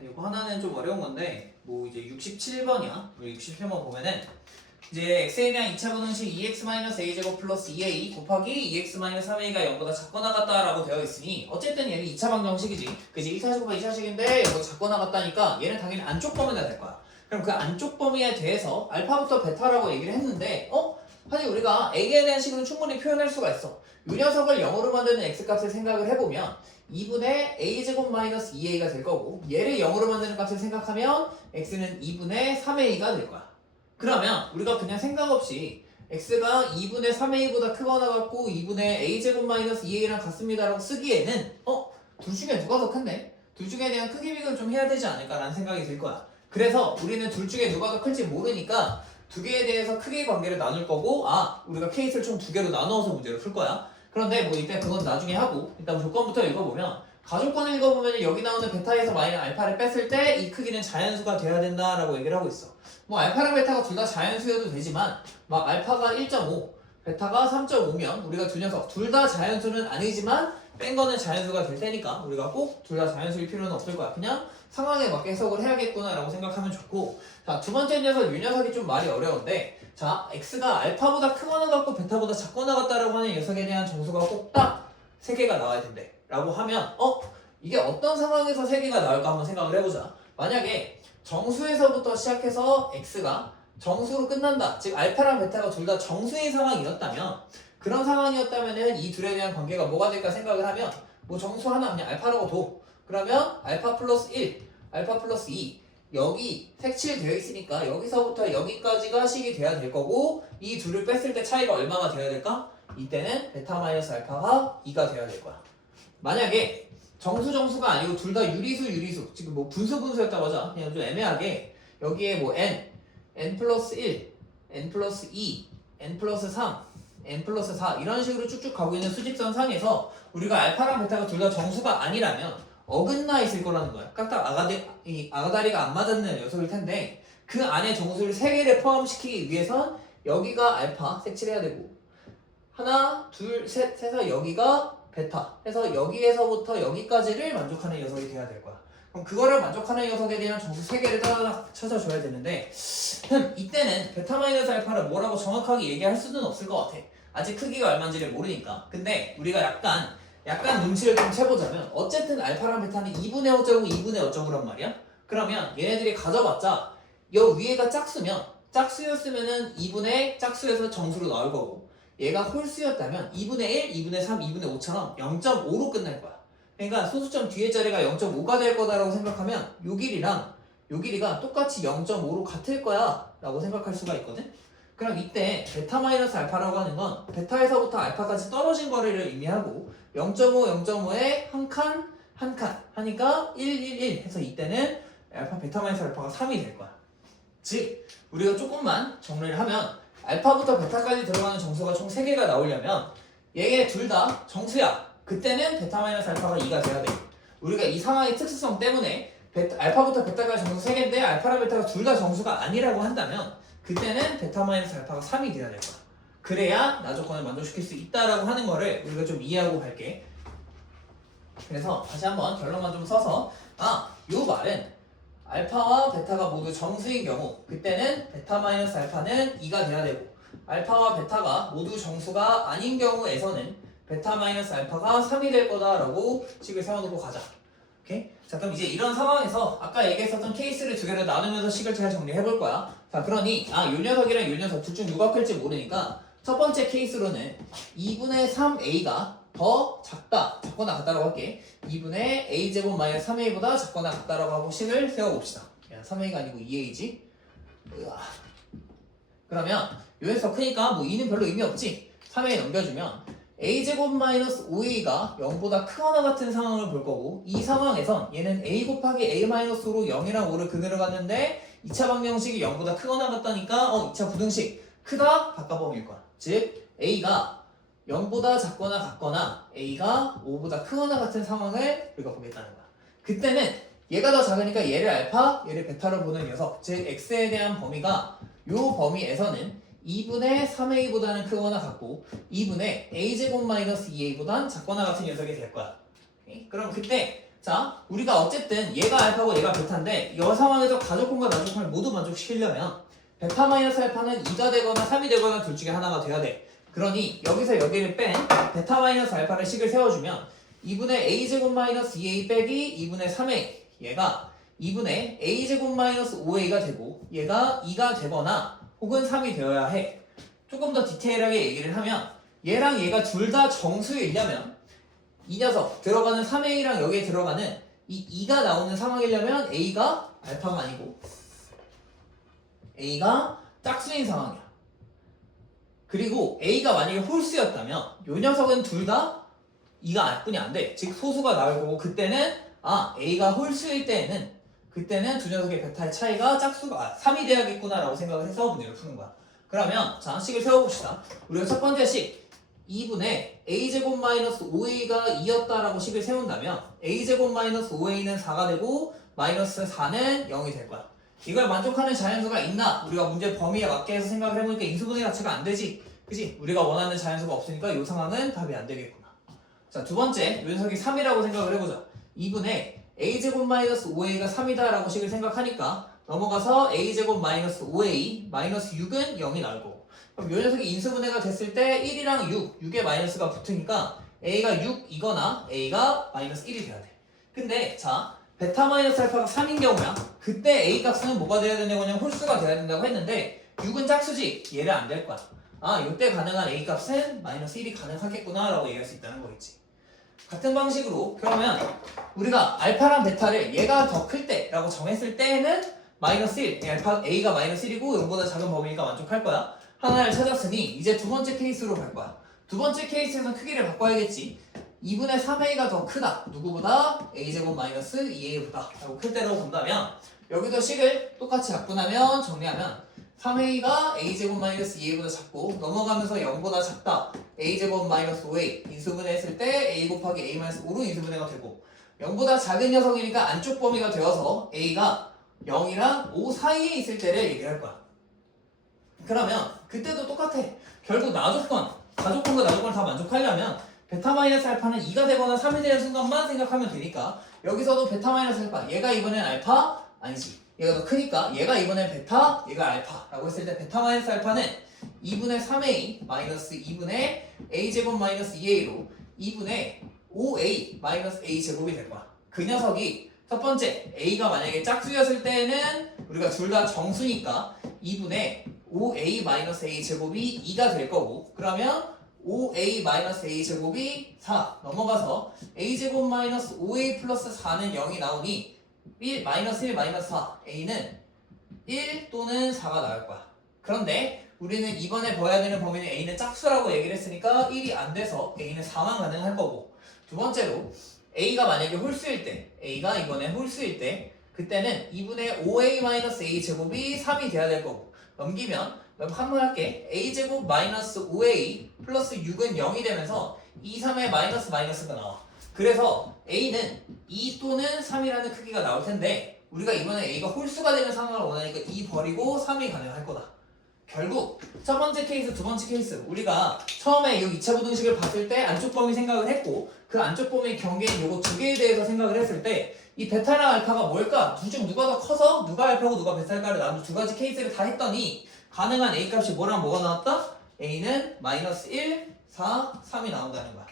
이거 하나는 좀 어려운 건데 뭐 이제 67번이야. 67번 보면은 이제 x에 대한 2차 분응식 2x-a제곱 플러스 2a 곱하기 2x-3a가 0보다 작거나 같다라고 되어 있으니 어쨌든 얘는 2차 방정식이지. 그지? 1차식 곱하기 2차식인데 이거 작거나 같다니까 얘는 당연히 안쪽 범위가 될 거야. 그럼 그 안쪽 범위에 대해서 알파부터 베타라고 얘기를 했는데 사실 우리가 a에 대한 식으로 충분히 표현할 수가 있어. 이 녀석을 0으로 만드는 x값을 생각을 해보면 2분의 a제곱 마이너스 2a가 될 거고 얘를 0으로 만드는 값을 생각하면 x는 2분의 3a가 될 거야. 그러면 우리가 그냥 생각 없이 x가 2분의 3a보다 크거나 같고 2분의 a제곱 마이너스 2a랑 같습니다라고 쓰기에는 둘 중에 누가 더 큰데? 둘 중에 대한 크기 비교를 좀 해야 되지 않을까라는 생각이 들 거야. 그래서 우리는 둘 중에 누가 더 클지 모르니까 두 개에 대해서 크기의 관계를 나눌 거고 우리가 케이스를 총 두 개로 나누어서 문제를 풀 거야. 그런데 뭐 일단 그건 나중에 하고 일단 조건부터 읽어보면 가족권을 읽어보면 여기 나오는 베타에서 마이너스 알파를 뺐을 때 이 크기는 자연수가 돼야 된다라고 얘기를 하고 있어. 뭐 알파랑 베타가 둘 다 자연수여도 되지만 막 알파가 1.5 베타가 3.5면 우리가 두 녀석 둘 다 자연수는 아니지만 뺀 거는 자연수가 될 테니까 우리가 꼭 둘 다 자연수일 필요는 없을 거야. 그냥 상황에 맞게 해석을 해야겠구나 라고 생각하면 좋고, 자, 두 번째 녀석, 이 녀석이 좀 말이 어려운데, 자, x가 알파보다 크거나 같고 베타보다 작거나 같다라고 하는 녀석에 대한 정수가 꼭 딱 3개가 나와야 된대 라고 하면 이게 어떤 상황에서 3개가 나올까 한번 생각을 해보자. 만약에 정수에서부터 시작해서 x가 정수로 끝난다, 즉 알파랑 베타가 둘 다 정수인 상황이었다면, 그런 상황이었다면 이 둘에 대한 관계가 뭐가 될까 생각을 하면 뭐 정수 하나 그냥 알파라고 둬. 그러면 알파 플러스 1, 알파 플러스 2 여기 색칠되어 있으니까 여기서부터 여기까지가 식이 돼야 될 거고, 이 둘을 뺐을 때 차이가 얼마가 돼야 될까? 이때는 베타 마이너스 알파가 2가 돼야 될 거야. 만약에 정수가 아니고 둘 다 유리수 지금 뭐 분수였다고 하자. 그냥 좀 애매하게 여기에 뭐 n 플러스 1, n 플러스 2, n 플러스 3, n 플러스 4 이런 식으로 쭉쭉 가고 있는 수직선 상에서 우리가 알파랑 베타가 둘 다 정수가 아니라면 어긋나 있을 거라는 거야. 깍딱 아가다리가 안 맞는 녀석일 텐데, 그 안에 정수를 3개를 포함시키기 위해선 여기가 알파 색칠해야 되고, 하나, 둘, 셋 해서 여기가 베타 해서 여기에서부터 여기까지를 만족하는 녀석이 돼야 될 거야. 그럼 그거를 만족하는 녀석에 대한 정수 3개를 따라 찾아줘야 되는데, 이때는 베타 마이너스 알파를 뭐라고 정확하게 얘기할 수는 없을 것 같아. 아직 크기가 얼마인지를 모르니까. 근데 우리가 약간 눈치를 좀 채보자면 어쨌든 알파랑 베타는 2분의 어쩌고 2분의 어쩌고란 말이야. 그러면 얘네들이 가져봤자 여 위에가 짝수였으면은 2분의 짝수에서 정수로 나올 거고, 얘가 홀수였다면 2분의 1, 2분의 3, 2분의 5처럼 0.5로 끝날 거야. 그러니까 소수점 뒤에 자리가 0.5가 될 거다라고 생각하면 요 길이가 똑같이 0.5로 같을 거야 라고 생각할 수가 있거든. 그럼 이때 베타 마이너스 알파라고 하는 건 베타에서부터 알파까지 떨어진 거리를 의미하고 0.5, 0.5에 한 칸 하니까 1, 1, 1 해서 이때는 베타 마이너스 알파가 3이 될 거야. 즉 우리가 조금만 정리를 하면 알파부터 베타까지 들어가는 정수가 총 3개가 나오려면 얘네 둘 다 정수야. 그때는 베타 마이너스 알파가 2가 돼야 돼. 우리가 이 상황의 특수성 때문에 알파부터 베타까지 정수 3개인데 알파랑 베타가 둘 다 정수가 아니라고 한다면 그때는 베타 마이너스 알파가 3이 돼야 될 거야. 그래야 나 조건을 만족시킬 수 있다라고 하는 거를 우리가 좀 이해하고 갈게. 그래서 다시 한번 결론만 좀 써서 요 말은 알파와 베타가 모두 정수인 경우 그때는 베타 마이너스 알파는 2가 돼야 되고, 알파와 베타가 모두 정수가 아닌 경우에서는 베타 마이너스 알파가 3이 될 거다라고 식을 세워놓고 가자. 오케이? 자, 그럼 이제 이런 상황에서 아까 얘기했었던 케이스를 두 개를 나누면서 식을 잘 정리해 볼 거야. 자, 그러니 요 녀석이랑 요 녀석 둘 중 누가 클지 모르니까 첫 번째 케이스로는 2분의 3a가 더 작거나 같다라고 할게. 2분의 a제곱 마이너스 3a보다 작거나 같다라고 하고 식을 세워봅시다. 3a가 아니고 2a지. 그러면 여기서 크니까 뭐 2는 별로 의미 없지. 3a 넘겨주면 a제곱 마이너스 5a가 0보다 크거나 같은 상황을 볼 거고, 이 상황에선 얘는 a 곱하기 a 마이너스 5로 0이랑 5를 근으로 갔는데 2차 방정식이 0보다 크거나 같다니까 2차 부등식 크다 바꿔보면 거야. 즉 a가 0보다 작거나 같거나 a가 5보다 크거나 같은 상황을 우리가 보겠다는 거야. 그때는 얘가 더 작으니까 얘를 알파, 얘를 베타로 보는 녀석, 즉 x에 대한 범위가 요 범위에서는 2분의 3a보다는 크거나 같고 2분의 a제곱 마이너스 2a보다는 작거나 같은 녀석이 될 거야. 오케이? 그럼 그때 자, 우리가 어쨌든 얘가 알파고 얘가 베타인데 이 상황에서 가족분과 나족분을 모두 만족시키려면 베타 마이너스 알파는 2가 되거나 3이 되거나 둘 중에 하나가 돼야 돼. 그러니 여기서 여기를 뺀 베타 마이너스 알파를 식을 세워주면 2분의 a제곱 마이너스 2a 빼기 2분의 3a 얘가 2분의 a제곱 마이너스 5a가 되고 얘가 2가 되거나 혹은 3이 되어야 해. 조금 더 디테일하게 얘기를 하면 얘랑 얘가 둘 다 정수이려면 이 녀석 들어가는 3a랑 여기에 들어가는 이 2가 나오는 상황이려면 a가 알파가 아니고 a가 짝수인 상황이야. 그리고 a가 만약에 홀수였다면 이 녀석은 둘 다 2가 알뿐이 안 돼. 즉 소수가 나올 거고 그때는 a가 홀수일 때에는 그때는 두 녀석의 베타의 차이가 짝수가 3이 돼야겠구나 라고 생각을 해서 문제를 푸는 거야. 그러면 자 식을 세워봅시다. 우리가 첫 번째 식 2분의 a제곱 마이너스 5a가 2였다라고 식을 세운다면 a제곱 마이너스 5a는 4가 되고 마이너스 4는 0이 될 거야. 이걸 만족하는 자연수가 있나? 우리가 문제 범위에 맞게 해서 생각을 해보니까 인수분해 자체가 안 되지. 그치? 우리가 원하는 자연수가 없으니까 이 상황은 답이 안 되겠구나. 자, 두 번째, 이 녀석이 3이라고 생각을 해보자. 2분의 a제곱 마이너스 5a가 3이다 라고 식을 생각하니까 넘어가서 a제곱 마이너스 5a 마이너스 6은 0이 나오고 그럼 이 녀석이 인수분해가 됐을 때 1이랑 6의 마이너스가 붙으니까 a가 6이거나 a가 마이너스 1이 돼야 돼. 근데 자 베타 마이너스 알파가 3인 경우야. 그때 a 값은 뭐가 돼야 되냐고 그냥 홀수가 돼야 된다고 했는데 6은 짝수지. 얘를 안 될 거야. 이때 가능한 a 값은 마이너스 1이 가능하겠구나 라고 얘기할 수 있다는 거겠지. 같은 방식으로 그러면 우리가 알파랑 베타를 얘가 더 클 때 라고 정했을 때는 마이너스 1 알파 a가 마이너스 1이고 0보다 작은 범위니까 만족할 거야. 하나를 찾았으니 이제 두 번째 케이스로 갈 거야. 두 번째 케이스에서 크기를 바꿔야겠지. 2분의 3a가 더 크다. 누구보다? a제곱 마이너스 2a보다 라고 클 때로 본다면 여기도 식을 똑같이 약분하면 정리하면 3a가 a제곱 마이너스 2a보다 작고 넘어가면서 0보다 작다. a제곱 마이너스 5a 인수분해 했을 때 a 곱하기 a 마이너스 5로 인수분해가 되고 0보다 작은 녀석이니까 안쪽 범위가 되어서 a가 0이랑 5 사이에 있을 때를 얘기할 거야. 그러면 그때도 똑같아. 결국 나조건, 가조건과 나조건을 다 만족하려면 베타 마이너스 알파는 2가 되거나 3이 되는 순간만 생각하면 되니까 여기서도 베타 마이너스 알파 얘가 이번엔 알파? 아니지. 얘가 더 크니까 얘가 이번엔 베타, 얘가 알파라고 했을 때 베타 마이너스 알파는 2분의 3a 마이너스 2분의 a제곱 마이너스 2a로 2분의 5a 마이너스 a제곱이 될 거야. 그 녀석이 첫 번째 a가 만약에 짝수였을 때는 우리가 둘 다 정수니까 2분의 5a 마이너스 a 제곱이 2가 될 거고 그러면 5a 마이너스 a 제곱이 4 넘어가서 a 제곱 마이너스 5a 플러스 4는 0이 나오니 1 마이너스 1 마이너스 4 a는 1 또는 4가 나올 거야. 그런데 우리는 이번에 봐야 되는 범위는 a는 짝수라고 얘기를 했으니까 1이 안 돼서 a는 4만 가능할 거고 두 번째로 a가 만약에 홀수일 때 a가 이번에 홀수일 때 그때는 2분의 5a 마이너스 a 제곱이 3이 돼야 될 거고 넘기면 한번 할게. a제곱 마이너스 5a 플러스 6은 0이 되면서 2, 3의 마이너스 마이너스가 나와. 그래서 a는 2 또는 3이라는 크기가 나올 텐데 우리가 이번에 a가 홀수가 되는 상황을 원하니까 2 버리고 3이 가능할 거다. 결국 첫 번째 케이스, 두 번째 케이스 우리가 처음에 이 2차 부등식을 봤을 때 안쪽 범위 생각을 했고 그 안쪽 범위 경계인 요거 두 개에 대해서 생각을 했을 때 이 베타랑 알파가 뭘까? 둘 중 누가 더 커서 누가 알파고 누가 베타일까를 나눈 두 가지 케이스를 다 했더니 가능한 a 값이 뭐랑 뭐가 나왔다? a는 마이너스 1, 4, 3이 나온다는 거야.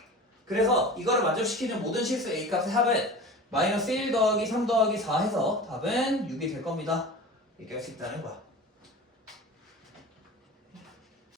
그래서 이거를 만족시키는 모든 실수 a 값의 합은 마이너스 1 더하기 3 더하기 4 해서 답은 6이 될 겁니다. 얘기할 수 있다는 거야.